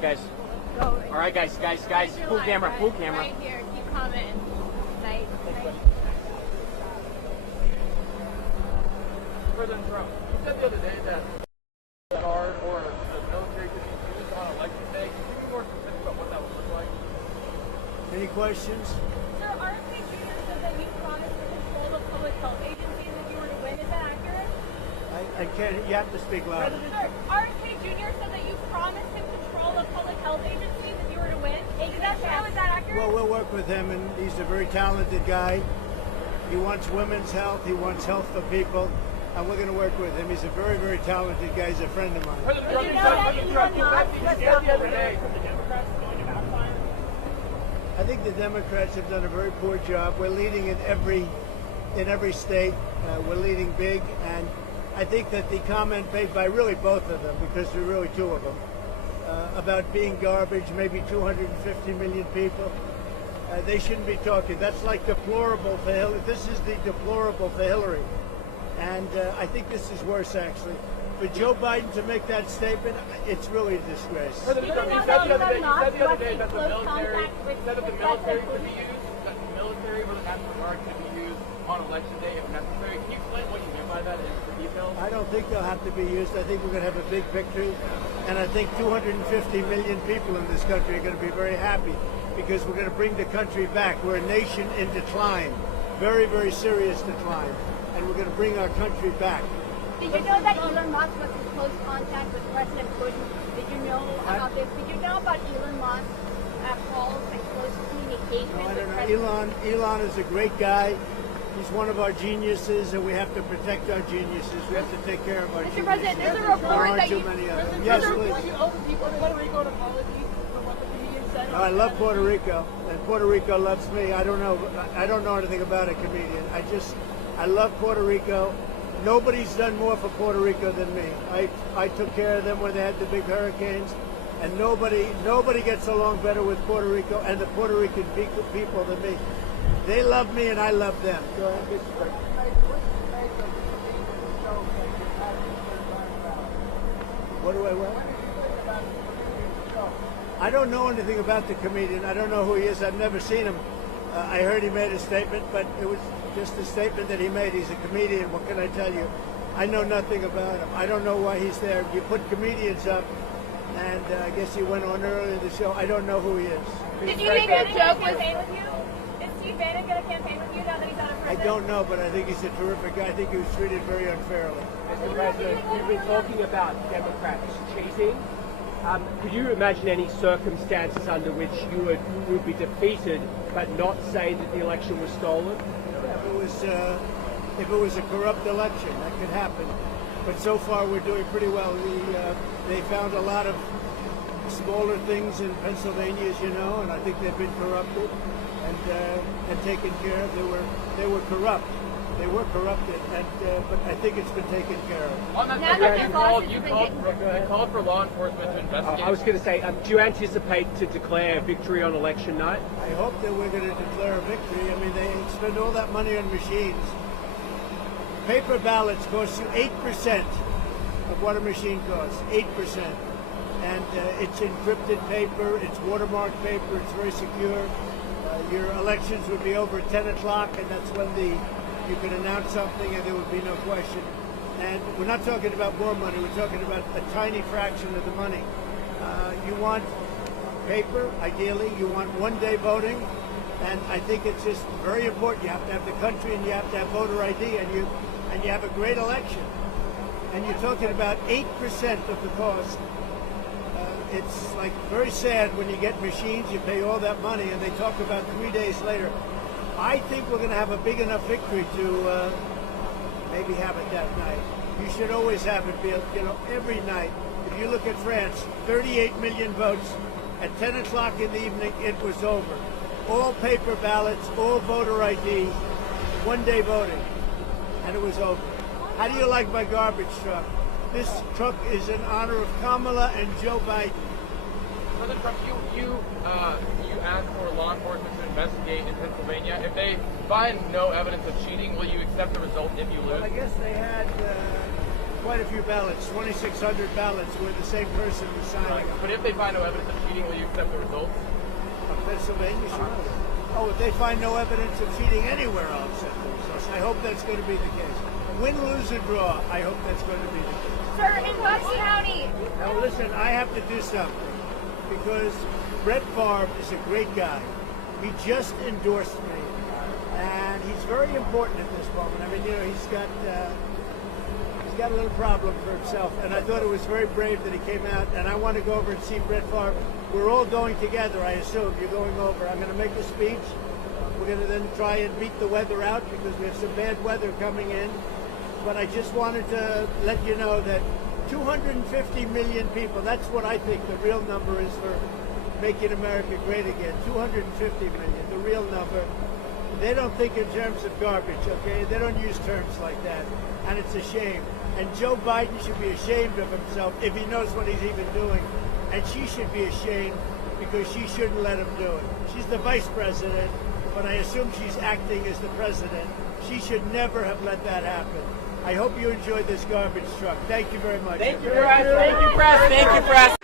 right, guys. Go. All right, guys. Full camera. Right here. Keep coming. Right. President Trump, you said the other day that a guard or the military could be used on election day. Can you be more specific about what that would look like? Any questions? Sir, RFK Jr. said that you promised to control the public health agencies if you were to win. Is that accurate? I can't. You have to speak louder. Sir, RFK Jr. said that you promised him control of public health agencies if you were to win. Is that true? Is that accurate? Well, we'll work with him, and he's a very talented guy. He wants women's health. He wants health for people. And we're going to work with him. He's a very, very talented guy. He's a friend of mine. President Trump, you said the other day. I think the Democrats have done a very poor job. We're leading in every state. We're leading big, and I think that the comment made by really both of them, because there are really two of them, about being garbage, maybe 250 million people, they shouldn't be talking. That's like deplorable for Hillary. This is the deplorable for Hillary. And I think this is worse, actually. For Joe Biden to make that statement, it's really a disgrace. President Trump, you said the other day that the military could be used, that the military or the National Guard could be used on election day if necessary. Can you explain what you mean by that in the details? I don't think they'll have to be used. I think we're going to have a big victory. And I think 250 million people in this country are going to be very happy because we're going to bring the country back. We're a nation in decline, very, very serious decline. And we're going to bring our country back. Did you know that Elon Musk was in close contact with President Putin? Did you know about this? Did you know about Elon Musk calls and close communication No, I with don't know. President? Elon is a great guy. He's one of our geniuses, and we have to protect our geniuses. We have to take care of our Mr. geniuses. President, there's a There report aren't that too you... many of them. Yes, please. No, I love Puerto Rico, and Puerto Rico loves me. I don't know anything about a comedian. I love Puerto Rico. Nobody's done more for Puerto Rico than me. I took care of them when they had the big hurricanes, and nobody gets along better with Puerto Rico and the Puerto Rican people than me. They love me, and I love them. Go ahead. What do I want? I don't know anything about the comedian. I don't know who he is. I've never seen him. I heard he made a statement, but it was just a statement that he made. He's a comedian. What can I tell you? I know nothing about him. I don't know why he's there. You put comedians up, and I guess he went on earlier in the show. I don't know who he is. Did you think that joke was... campaign with you? Is Steve Bannon going to campaign with you now that he's out of I prison? don't know, but I think he's a terrific guy. I think he was treated very unfairly. Mr. President, you've been talking about Democrats cheating. Could you imagine any circumstances under which you would be defeated but not say that the election was stolen? If it was a corrupt election, that could happen. But so far, we're doing pretty well. They found a lot of smaller things in Pennsylvania, as you know, and I think they've been corrupted and taken care of. They were corrupt. They were corrupted, but I think it's been taken care of. On that subject, you called for law enforcement to investigate. I was going to say, do you anticipate to declare victory on election night? I hope that we're going to declare a victory. I mean, they spend all that money on machines. Paper ballots cost you 8% of what a machine costs, 8%. And it's encrypted paper, it's watermarked paper, it's very secure. Your elections would be over at 10 o'clock, and that's when you can announce something and there would be no question. And we're not talking about more money, we're talking about a tiny fraction of the money. You want paper, ideally, you want one-day voting, and I think it's just very important. You have to have the country and you have to have voter ID, and you have a great election. And you're talking about 8% of the cost. It's like very sad when you get machines, you pay all that money, and they talk about 3 days later. I think we're going to have a big enough victory to maybe have it that night. You should always have it, every night. If you look at France, 38 million votes. At 10 o'clock in the evening, it was over. All paper ballots, all voter ID, one-day voting, and it was over. How do you like my garbage truck? This truck is in honor of Kamala and Joe Biden. President Trump, you asked for law enforcement to investigate in Pennsylvania. If they find no evidence of cheating, will you accept the result if you lose? Well, I guess they had quite a few ballots, 2,600 ballots where the same person was signing. But if they find no evidence of cheating, will you accept the results? Of Pennsylvania, sure. Oh, if they find no evidence of cheating anywhere, I'll accept the results. I hope that's going to be the case. Win, lose, or draw, I hope that's going to be the case. Sir, in Bucks County. Now listen, I have to do something because Brett Favre is a great guy. He just endorsed me, and he's very important at this moment. I mean, you know, he's got a little problem for himself, and I thought it was very brave that he came out. And I want to go over and see Brett Favre. We're all going together, I assume. You're going over. I'm going to make a speech. We're going to then try and beat the weather out because we have some bad weather coming in. But I just wanted to let you know that 250 million people, that's what I think the real number is for making America great again. 250 million, the real number. They don't think in terms of garbage, okay? They don't use terms like that. And it's a shame. And Joe Biden should be ashamed of himself if he knows what he's even doing. And she should be ashamed because she shouldn't let him do it. She's the vice president, but I assume she's acting as the president. She should never have let that happen. I hope you enjoyed this garbage truck. Thank you very much. Thank you, press. Thank you, press. Thank you, press.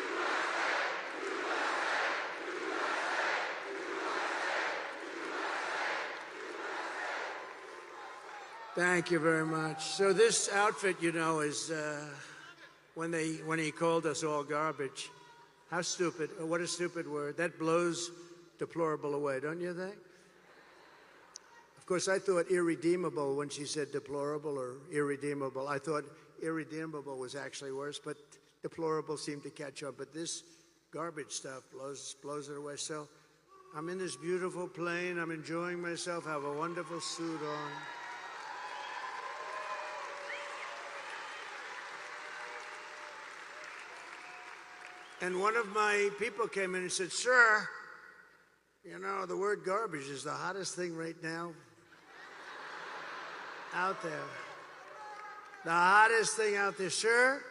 Thank you very much. So this outfit, you know, is when he called us all garbage. How stupid! What a stupid word. That blows deplorable away, don't you think? Of course, I thought irredeemable when she said deplorable or irredeemable. I thought irredeemable was actually worse, but deplorable seemed to catch on. But this garbage stuff blows it away. So I'm in this beautiful plane. I'm enjoying myself. I have a wonderful suit on. And one of my people came in and said, "Sir, you know, the word garbage is the hottest thing right now out there. The hottest thing out there. Sir,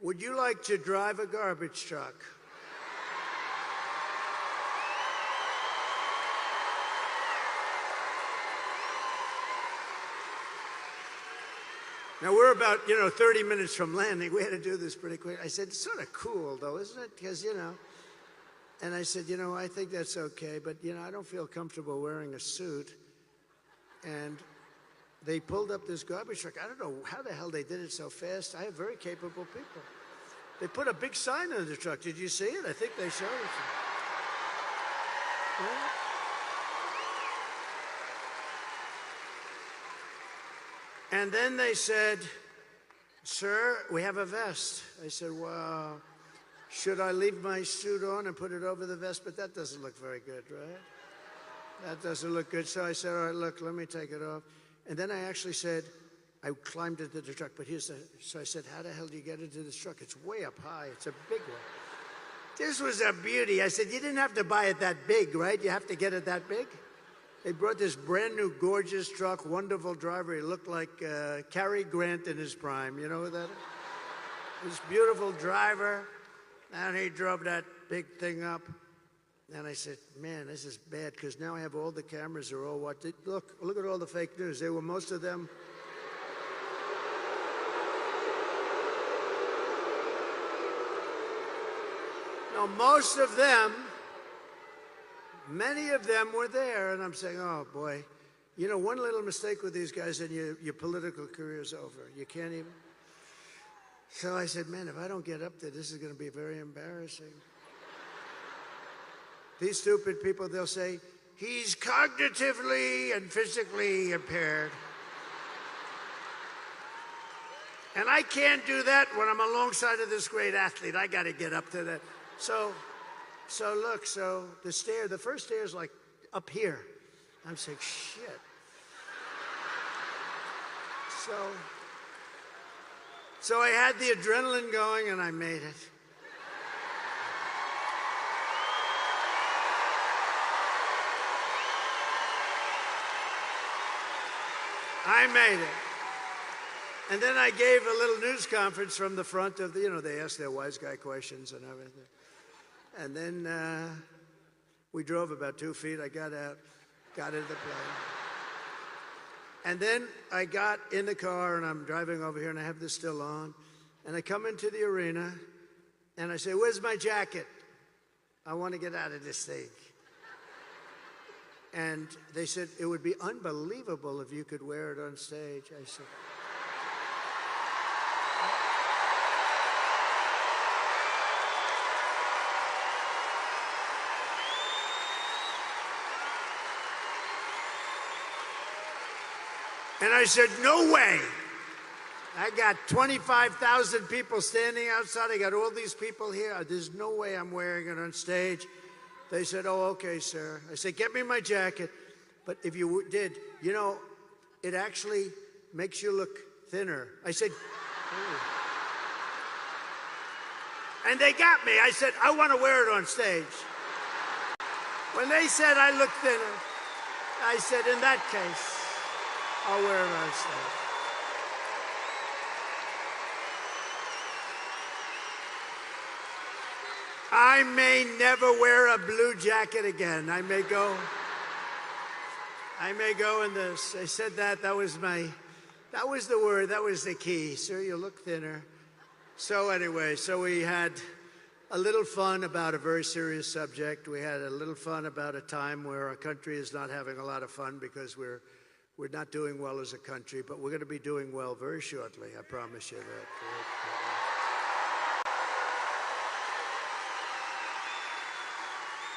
would you like to drive a garbage truck?" Now, we're about, 30 minutes from landing. We had to do this pretty quick. I said, "It's sort of cool, though, isn't it? Because, And I said, I think that's okay, but, I don't feel comfortable wearing a suit." And they pulled up this garbage truck. I don't know how the hell they did it so fast. I have very capable people. They put a big sign on the truck. Did you see it? I think they showed it. Yeah. And then they said, "Sir, we have a vest." I said, "Well, should I leave my suit on and put it over the vest?" But that doesn't look very good, right? That doesn't look good. So I said, "All right, look, let me take it off." And then I actually said, I climbed into the truck, but so I said, "How the hell do you get into this truck? It's way up high. It's a big one." This was a beauty. I said, "You didn't have to buy it that big, right? You have to get it that big?" They brought this brand new, gorgeous truck, wonderful driver. He looked like Cary Grant in his prime. You know who that is? This beautiful driver, and he drove that big thing up. And I said, "Man, this is bad, because now I have all the cameras are all watching. Look at all the fake news. They were, most of them. No, most of them. Many of them were there, and I'm saying, oh, boy. One little mistake with these guys and your political career's over. You can't even. So I said, man, if I don't get up there, this is going to be very embarrassing. These stupid people, they'll say, he's cognitively and physically impaired. And I can't do that when I'm alongside of this great athlete. I got to get up to that. So the first stair is like up here. I'm saying, shit. So I had the adrenaline going, and I made it. I made it. And then I gave a little news conference from the front of the, they asked their wise guy questions and everything. And then we drove about 2 feet. I got out, got into the plane. And then I got in the car, and I'm driving over here, and I have this still on. And I come into the arena, and I say, "Where's my jacket? I want to get out of this thing." And they said, "It would be unbelievable if you could wear it on stage." I said, "No way." I got 25,000 people standing outside. I got all these people here. There's no way I'm wearing it on stage. They said, "Oh, okay, sir." I said, "Get me my jacket." But if you did, you know, it actually makes you look thinner. I said, "Oh." And they got me. I said, "I want to wear it on stage." When they said I look thinner, I said, "In that case, I'll wear it on stage." I may never wear a blue jacket again. I may go in this. I said that was the word, that was the key. "Sir, you look thinner." So anyway, so we had a little fun about a very serious subject. We had a little fun about a time where our country is not having a lot of fun because we're not doing well as a country, but we're going to be doing well very shortly. I promise you that.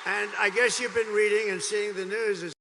And I guess you've been reading and seeing the news.